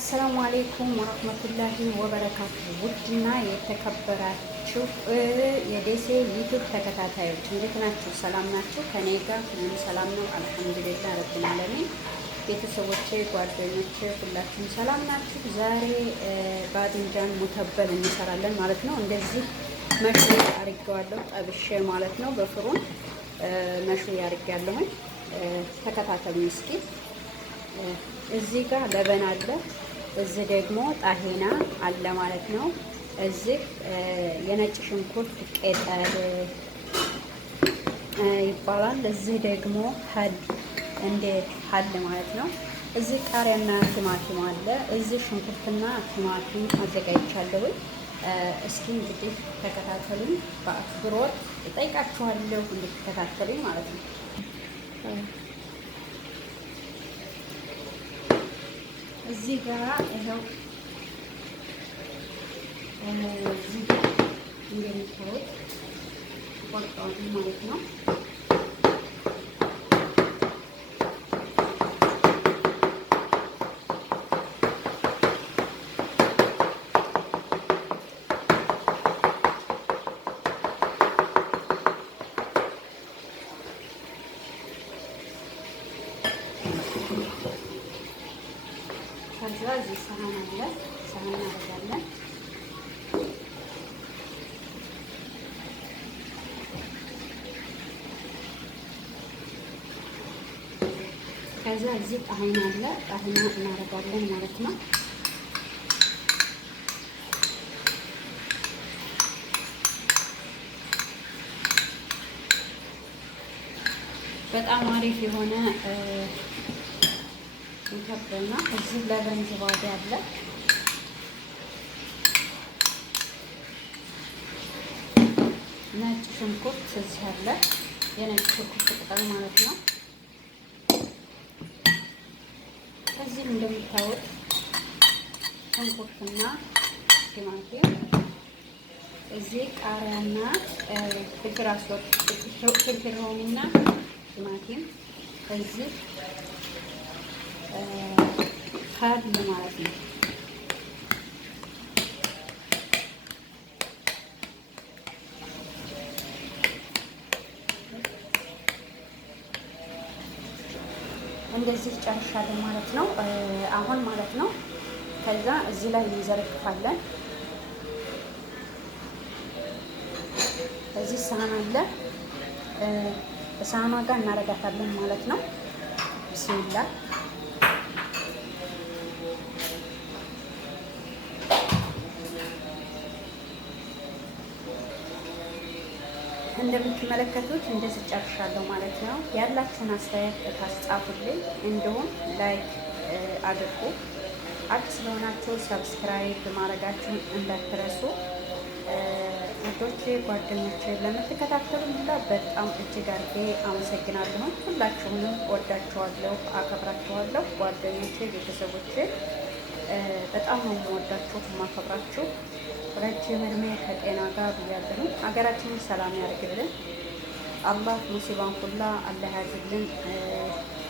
አሰላሙ አሌይኩም ወረህመቱላሂ ወበረካቱ። ውድና የተከበራችሁ የደሴ ዩቱብ ተከታታዮች እንዴት ናችሁ? ሰላም ናችሁ? ከኔ ጋር ሁሉም ሰላም ነው አልሐምዱሊላህ ረብል ዓለሚን። ቤተሰቦቼ፣ ጓደኞቼ ሁላችሁም ሰላም ናችሁ? ዛሬ ባድንጃን ሙተበል እንሰራለን ማለት ነው። እንደዚህ መሽዊ አድርጌዋለሁ ጠብሼ ማለት ነው። በፍሩን መሽዊ አድርጌያለሁኝ። ተከታተሉኝ እስኪ። እዚህ ጋር ለበን አለ፣ እዚህ ደግሞ ጣሂና አለ ማለት ነው። እዚህ የነጭ ሽንኩርት ቅጠል ይባላል። እዚህ ደግሞ ሀል እንደ ሀል ማለት ነው። እዚህ ቃሪያና ቲማቲም አለ። እዚህ ሽንኩርትና ቲማቲም አዘጋጅቻለሁ። እስኪ እንግዲህ ተከታተሉኝ። በአክብሮት እጠይቃችኋለሁ እንድትከታተሉኝ ማለት ነው። እዚህ ጋር ይኸው እዚህ ጋር እንደምታዩት ቆርጠዋል ማለት ነው። ከዛ እዚህ ሳህን አለ፣ ሳህን እናደርጋለን። ከዛ እዚህ ጣሂና አለ፣ ጣሂና እናደርጋለን ማለት ነው። በጣም አሪፍ የሆነ ይከብደና እዚህ ለበን ዝባዴ አለ። ነጭ ሽንኩርት እዚህ አለ፣ የነጭ ሽንኩርት ቅጠል ማለት ነው። እዚህ እንደምታዩት ሽንኩርትና ቲማቲም፣ እዚህ ቃሪያና ፍልፍል አስወጥ፣ ፍልፍል ሮሚና ቲማቲም፣ እዚህ ሀል ማለት ነው። እንደዚህ ጨርሻለሁ ማለት ነው። አሁን ማለት ነው ከዛ እዚህ ላይ እንዘረግፋለን። እዚህ ሳህን አለ፣ ሳህኗ ጋር እናረጋታለን ማለት ነው። ቢስሚላህ እንደምትመለከቱት እንደዚህ ጨርሻለሁ ማለት ነው። ያላችሁን አስተያየት ታስጻፉልኝ፣ እንዲሁም ላይክ አድርጉ። አዲስ ስለሆናችሁ ሰብስክራይብ ማድረጋችሁን እንዳትረሱ። ውዶቼ፣ ጓደኞቼ ለምትከታተሉ ሁላ በጣም እጅግ አድርጌ አመሰግናለሁ። ሁላችሁንም ወዳችኋለሁ፣ አከብራችኋለሁ። ጓደኞቼ፣ ቤተሰቦቼ በጣም ነው የምወዳችሁ የማከብራችሁ። ረጅም እድሜ ከጤና ጋር ብያለሁ። ሀገራችንን ሰላም ያድርግልን። አላህ ሙሲባን ሁላ አላህ ያዝልን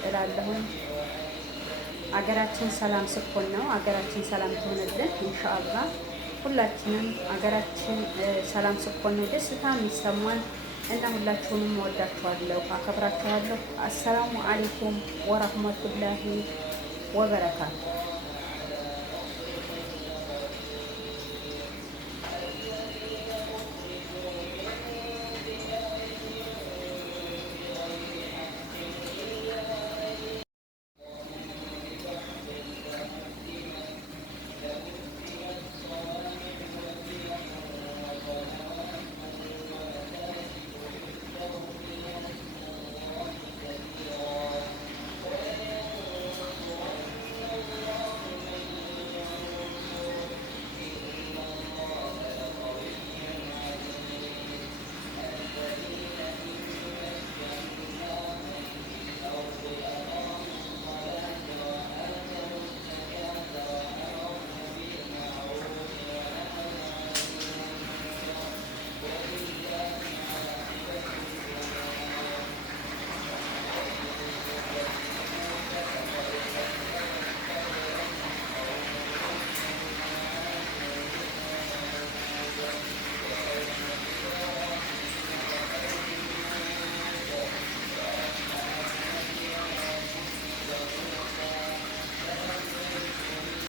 እላለሁኝ። ሀገራችን ሰላም ስኮን ነው ሀገራችን ሰላም ትሆንልን ኢንሻአላህ። ሁላችንም ሀገራችን ሰላም ስኮን ነው ደስታ የሚሰማን እና ሁላችሁንም ወዳችኋለሁ፣ አከብራችኋለሁ። አሰላሙ አለይኩም ወራህመቱላሂ ወበረካቱ።